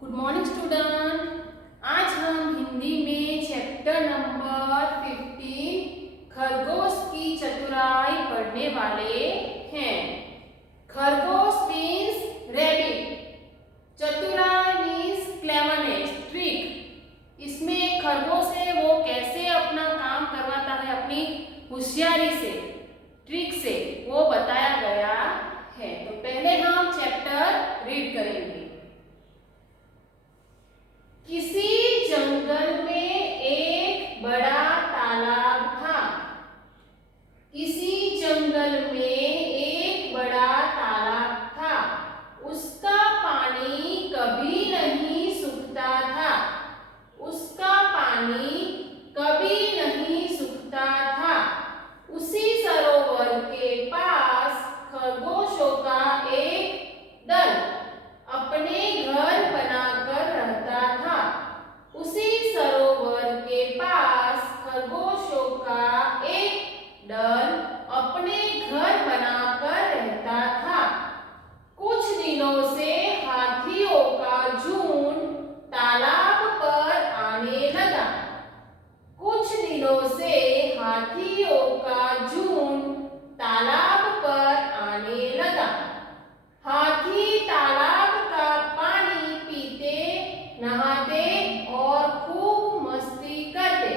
Good morning student. आज हम हिंदी में चैप्टर नंबर 15 खरगोश की चतुराई पढ़ने वाले हैं। खरगोश मीन्स रैबिट, चतुराई मीन्स क्लेवरनेस, ट्रिक। इसमें खरगोश है वो कैसे अपना काम करवाता है अपनी होशियारी से, ट्रिक से, वो बताया गया है। तो पहले हम चैप्टर रीड करेंगे। किसी जंगल में एक बड़ा तालाब था। किसी जंगल में एक बड़ा तालाब था। उसका पानी कभी नहीं सूखता था। उसका पानी कभी नहीं सूखता था। उसी सरोवर के पास खरगोशों का एक दल अपने घर बनाकर रहता था। उसी सरोवर के पास खरगोशों का एक दल अपने घर बनाकर रहता था। कुछ दिनों से हाथियों का झुंड तालाब पर आने लगा। कुछ दिनों से हाथियों का झुंड तालाब पर आने लगा। हाथी तालाब का पानी पीते, नहाते और खूब मस्ती करते।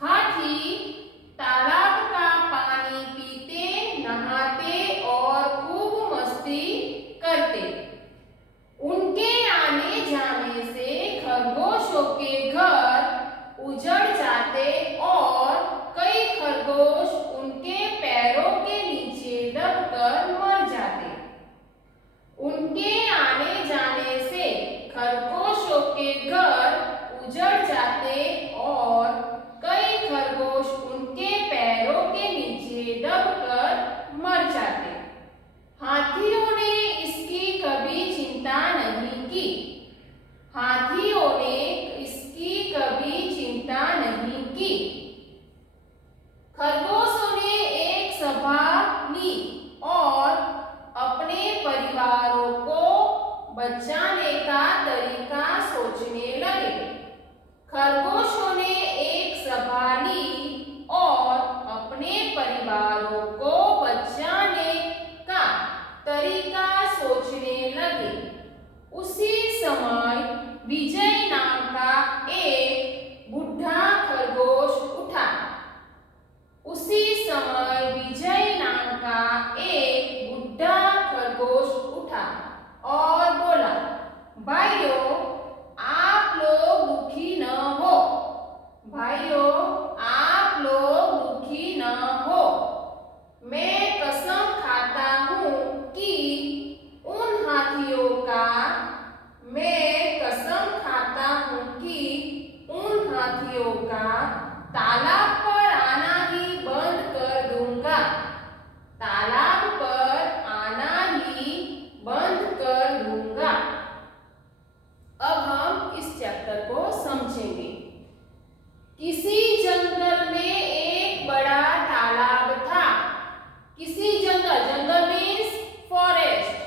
हाथी तालाब का पानी पीते, नहाते और खूब मस्ती करते। उनके आने जाने से खरगोशों के घर उजड़ जाते और कई खरगोश उनके पैरों के नीचे दबकर मर जाते। उनके आने जाने से खरगोशों के घर उजड़ जाते और कई खरगोश उनके पैरों के नीचे दबकर मर जाते। हाथियों ने इसकी कभी चिंता नहीं की। हाथियों ने इसकी कभी चिंता नहीं की। खरगोशों ने एक सभा ली और अपने परिवारों को बचाने का तरीका सोचने लगे। खरगोशों ने एक सभा ली और अपने परिवारों को बचाने का तरीका सोचने लगे। उसी समय विजय नाम का एक बुढ़ा खरगोश उठा। उसी समय विजय नाम का एक बुढ़ा खरगोश उठा और बोला, भाइयों आप लोग दुखी न हो। भाइयों आप लोग दुखी न हो। मैं कसम खाता हूँ कि उन हाथियों का मैं कसम खाता हूँ कि उन हाथियों का तालाब पर आना ही बंद कर दूंगा। तालाब पर आना ही बंद कर दूंगा। अब हम इस चैप्टर को समझेंगे। किसी जंगल में एक बड़ा तालाब था। किसी जंगल, जंगल मीन्स फॉरेस्ट।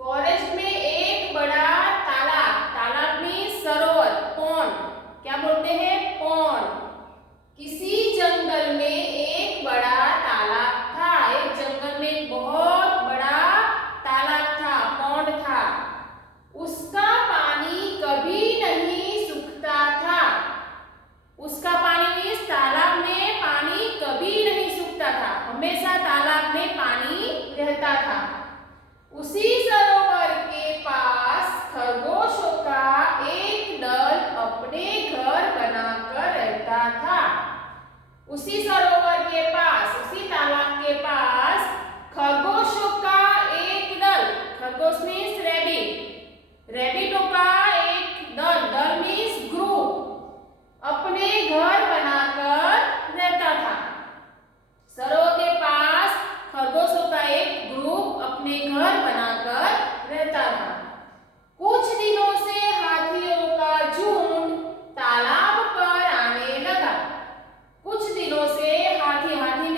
फॉरेस्ट में एक बड़ा तालाब, तालाब मीन्स सरोवर, पॉन्ड, क्या बोलते हैं, पॉन्ड। किसी जंगल में एक बड़ा तालाब था। एक जंगल में बहुत बड़ा तालाब था, पॉन्ड था। उसका पानी कभी नहीं सूखता था। उसका पानी मीन्स तालाब में पानी कभी नहीं सूखता था, हमेशा तालाब में पानी रहता था। उसी सरोवर के पास खरगोशों का एक दल अपने घर बनाकर रहता था। उसी सरोवर के पास, उसी तालाब के पास खरगोशों का एक दल, खरगोश मीन्स रैबिट, रैबिटों का एक दल, दल मीन्स ग्रुप, अपने घर बनाकर रहता था। सरोवर के पास खरगोशों का एक ग्रुप अपने घर बनाकर रहता था। कुछ दिनों से हाथियों का झुंड तालाब पर आने लगा। कुछ दिनों से हाथी, हाथी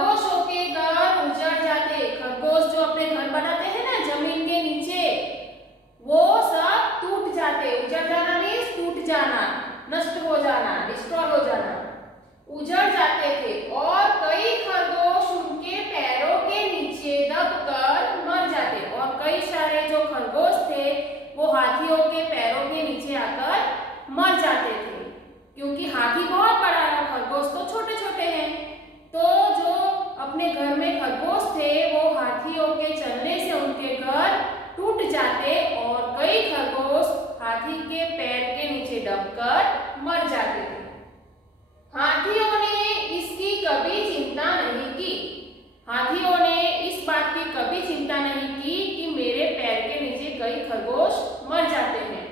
खरगोशों के घर उजड़ जाते। खरगोश जो अपने घर बनाते हैं ना जमीन के नीचे, वो सब टूट जाते। उजड़ जाना मीन्स टूट जाना, नष्ट हो जाना, डिस्ट्रॉय हो जाना, उजड़ जाते थे। और कई खरगोश उनके पैरों के नीचे दबकर मर जाते। और कई सारे जो खरगोश थे वो हाथियों के पैरों के नीचे आकर मर जाते थे, क्योंकि हाथी बहुत बड़ा है, खरगोश तो छोटे छोटे हैं। तो जो अपने घर में खरगोश थे वो हाथियों के चलने से उनके घर टूट जाते और कई खरगोश हाथी के पैर के नीचे दबकर मर जाते थे। हाथियों ने इसकी कभी चिंता नहीं की। हाथियों ने इस बात की कभी चिंता नहीं की कि मेरे पैर के नीचे कई खरगोश मर जाते हैं।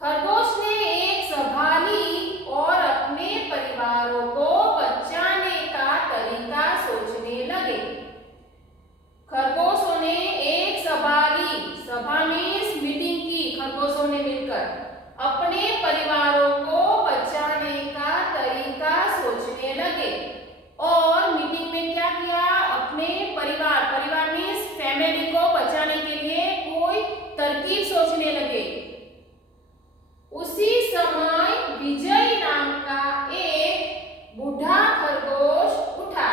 खरगोश ने एक सभा ली और अपने परिवारों को बचाने का तरीका सोचने लगे। खरगोशों ने एक सभा ली, सभा मीन्स मीटिंग की। खरगोशों ने मिलकर अपने परिवारों को बचाने का तरीका सोचने लगे। और मीटिंग में क्या किया? अपने परिवार मीन्स फैमिली को बचाने के लिए कोई तरकीब सोचने लगे। उसी समय विजय नाम का एक बूढ़ा खरगोश उठा।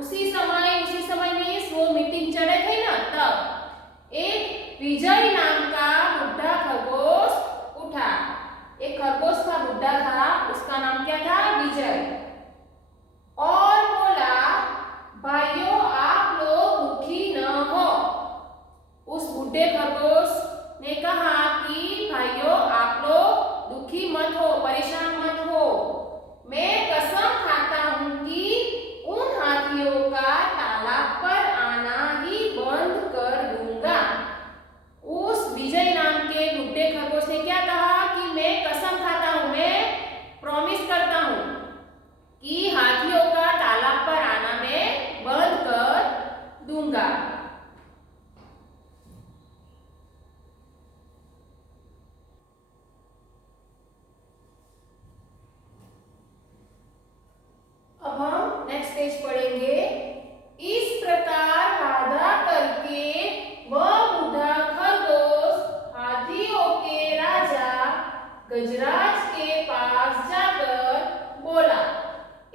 उसी समय मीन्स वो मीटिंग चले थे ना, तब एक विजय नाम का बूढ़ा खरगोश उठा। एक खरगोश का बुड्ढा था, उसका नाम क्या था? विजय। और बोला, भाइयों आप लोग दुखी न हो। उस बुड्ढे खरगोश ने कहा कि भाइयों आप लोग दुखी मत हो, परेशान मत हो। मैं कसम खाता हूं कि उन हाथियों का तालाब पर आना ही बंद कर दूंगा। उस विजय नाम के बुड्ढे खरगोश ने क्या कहा कि मैं कसम खाता हूं, मैं प्रॉमिस करता हूं कि हाथियों का तालाब पर आना मैं बंद कर दूंगा। अब हम नेक्स्ट पेज पढ़ेंगे। इस प्रकार वादा करके वह बूढ़ा खरगोश हाथियों के राजा गजराज के पास जाकर बोला।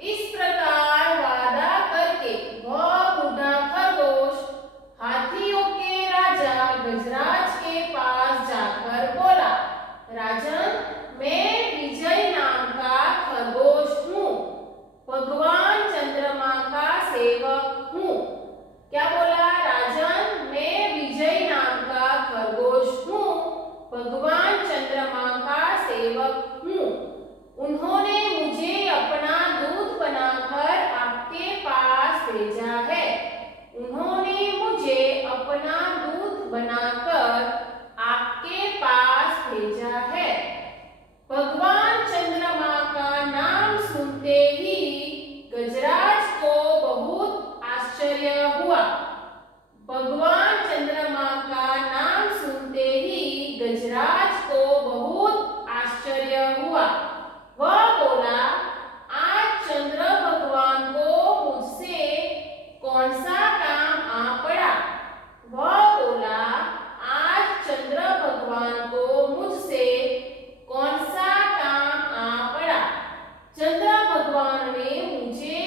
इस प्रकार वादा करके वह बूढ़ा खरगोश हाथियों के राजा गजराज के पास जाकर बोला, राजन मैं विजय नाम का खरगोश हूँ, भगवान चंद्रमा का सेवक हूँ। क्या बोला? राजन मैं विजय नाम का खरगोश हूँ, भगवान चंद्रमा का सेवक हूँ। उन्होंने मुझे अपना दूत बनाकर आपके पास भेजा है। उन्होंने मुझे अपना दूत बनाकर आपके पास भेजा है। भगवान चंद्रमा का नाम सुनते ही गजराज को बहुत आश्चर्य हुआ। भगवान चंद्रमा का नाम सुनते ही गजराज को बहुत आश्चर्य हुआ। वह बोला, आज चंद्र भगवान को मुझसे कौन सा काम आ पड़ा? वह बोला, आज चंद्र भगवान को मुझसे कौन सा काम आ पड़ा? चंद्र भगवान ने मुझे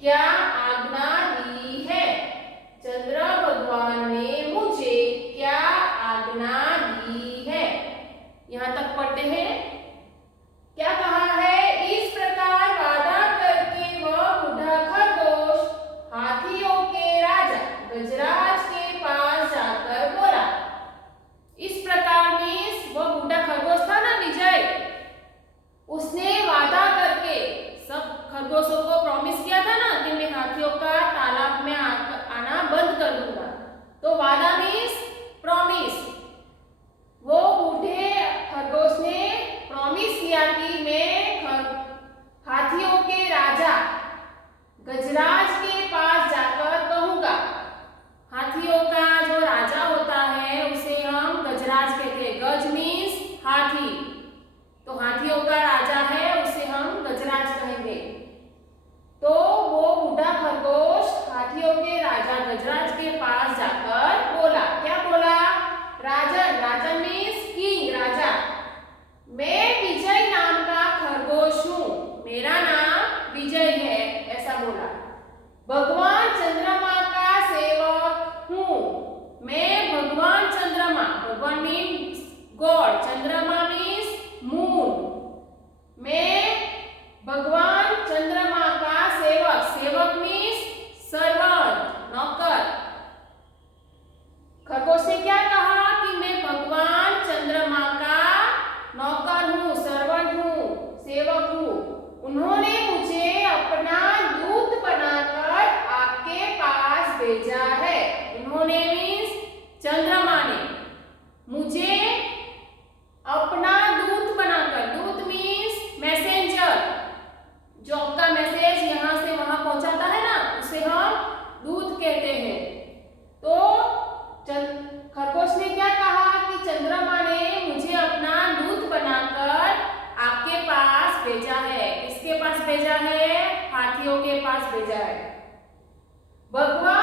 क्या आज्ञा दी है? चंद्र भगवान ने मुझे क्या आज्ञा दी है? यहाँ तक पढ़ते हैं। क्या कहा है? इस प्रकार वादा करके वह बूढ़ा खरगोश हाथियों के राजा गजराज के पास जाकर बोला। इस प्रकार मीन्स वह बूढ़ा खरगोश था ना विजय, उसने वादा करके सब खरगोशों को प्रॉमिस किया था ना कि मैं हाथियों का भेजा है। उन्होंने मीन्स चंद्रमा ने मुझे अपना दूत बनाकर, दूत मीन्स मैसेंजर, जो आपका मैसेज यहाँ से वहां पहुंचाता है ना, उसे हम दूत कहते हैं। तो खरगोश ने क्या कहा कि चंद्रमा ने मुझे अपना दूत बनाकर आपके पास भेजा है। किसके पास भेजा है? हाथियों के पास भेजा है। भगवान